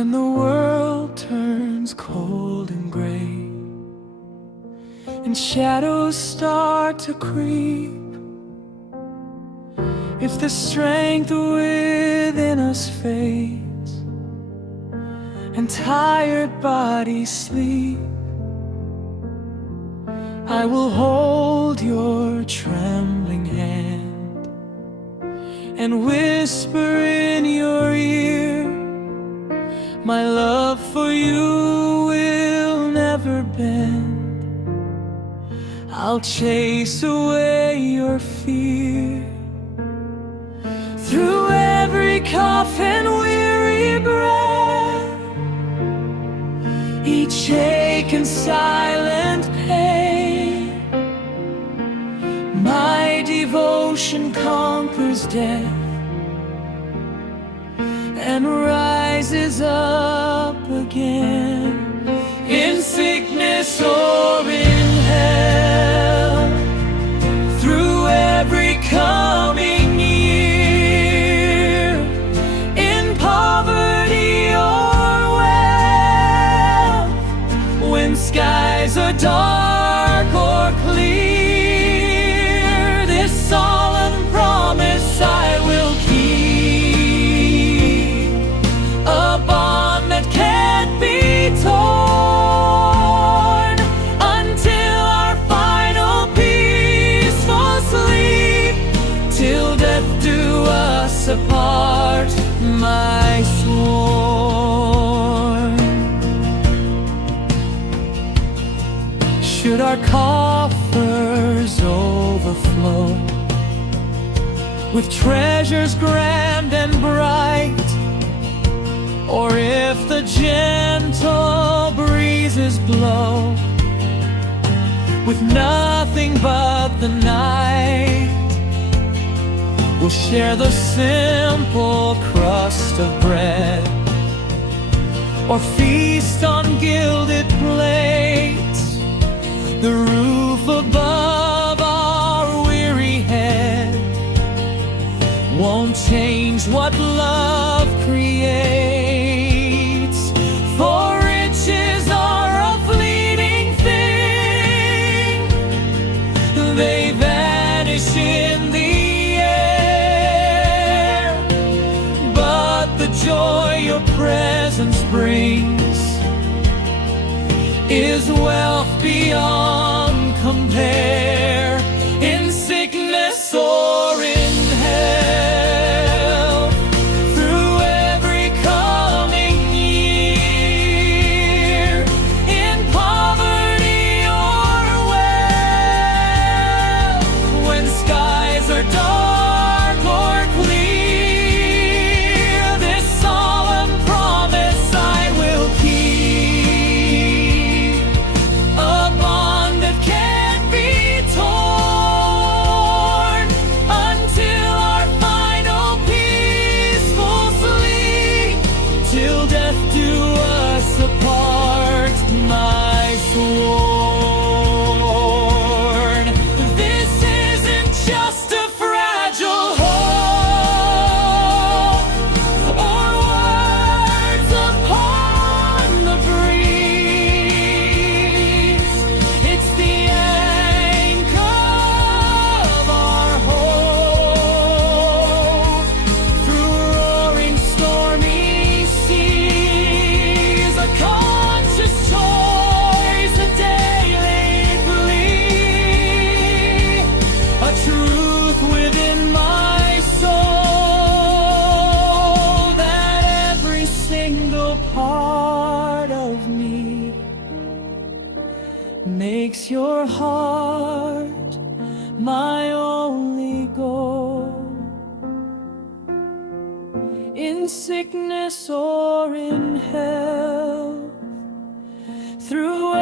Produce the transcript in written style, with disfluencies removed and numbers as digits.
When the world turns cold and gray and shadows start to creep, if the strength within us fades and tired bodies sleep, I will hold your trembling hand and whisper in your ear, my love for you will never bend. I'll chase away your fear. Through every cough and weary breath, each ache and silent pain, my devotion conquers death and rises up again. In sickness or in health, through every coming year, in poverty or wealth, when skies are dark or clear, this solemn promise I will keep, a bond that can't be torn, until our final peaceful sleep, till death do us apart, my sworn. Should our coffers overflow with treasures grand and bright, or if the gentle breezes blow with nothing but the night, we'll share the simple crust of bread, or feast on gilded plates. The roof above our weary head won't change what love creates, for riches are a fleeting thing, they vanish in the air, but the joy your presence brings is wealth beyond compare. In sickness or in health, through every coming year, in poverty or wealth, when skies are dark or clear, this solemn promise I will keep, a bond that can't be torn, until our final peaceful sleep, till death do us apart, my sworn. This isn't just a fragile hope or words upon the breeze, it's the anchor of our hope. Through roaring stormy seas, a conscious choice, a daily plea, a truth within my soul, that every single part of me makes your heart my only goal. In sickness or in health, through